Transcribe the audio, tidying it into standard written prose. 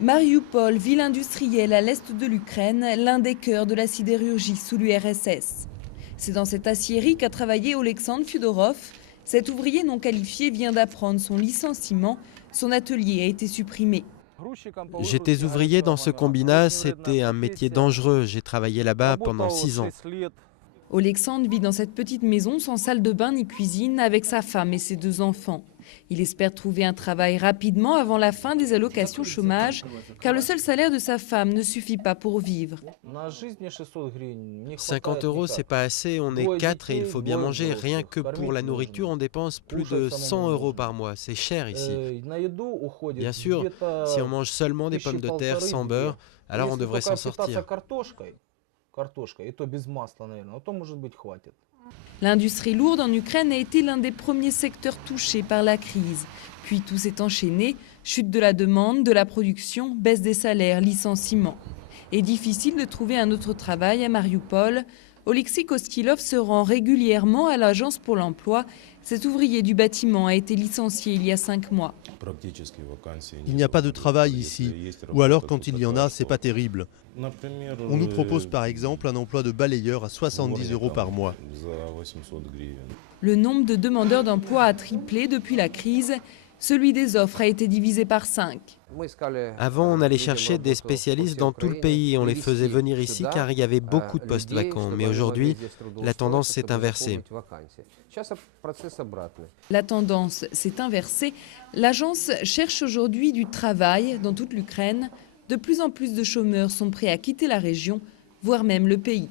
Marioupol, ville industrielle à l'est de l'Ukraine, l'un des cœurs de la sidérurgie sous l'URSS. C'est dans cette aciérie qu'a travaillé Oleksandr Fyodorov. Cet ouvrier non qualifié vient d'apprendre son licenciement. Son atelier a été supprimé. J'étais ouvrier dans ce combinat, c'était un métier dangereux. J'ai travaillé là-bas pendant 6 ans. Oleksandr vit dans cette petite maison sans salle de bain ni cuisine avec sa femme et ses 2 enfants. Il espère trouver un travail rapidement avant la fin des allocations chômage, car le seul salaire de sa femme ne suffit pas pour vivre. 50 €, c'est pas assez, on est 4 et il faut bien manger. Rien que pour la nourriture, on dépense plus de 100 € par mois. C'est cher ici. Bien sûr, si on mange seulement des pommes de terre sans beurre, alors on devrait s'en sortir. L'industrie lourde en Ukraine a été l'un des premiers secteurs touchés par la crise. Puis tout s'est enchaîné, chute de la demande, de la production, baisse des salaires, licenciements. Et difficile de trouver un autre travail à Marioupol. Oleksiy Koskilov se rend régulièrement à l'agence pour l'emploi. Cet ouvrier du bâtiment a été licencié il y a 5 mois. Il n'y a pas de travail ici, ou alors quand il y en a, c'est pas terrible. On nous propose par exemple un emploi de balayeur à 70 € par mois. Le nombre de demandeurs d'emploi a triplé depuis la crise. Celui des offres a été divisé par 5. Avant, on allait chercher des spécialistes dans tout le pays et on les faisait venir ici car il y avait beaucoup de postes vacants. Mais aujourd'hui, la tendance s'est inversée. La tendance s'est inversée. L'agence cherche aujourd'hui du travail dans toute l'Ukraine. De plus en plus de chômeurs sont prêts à quitter la région, voire même le pays.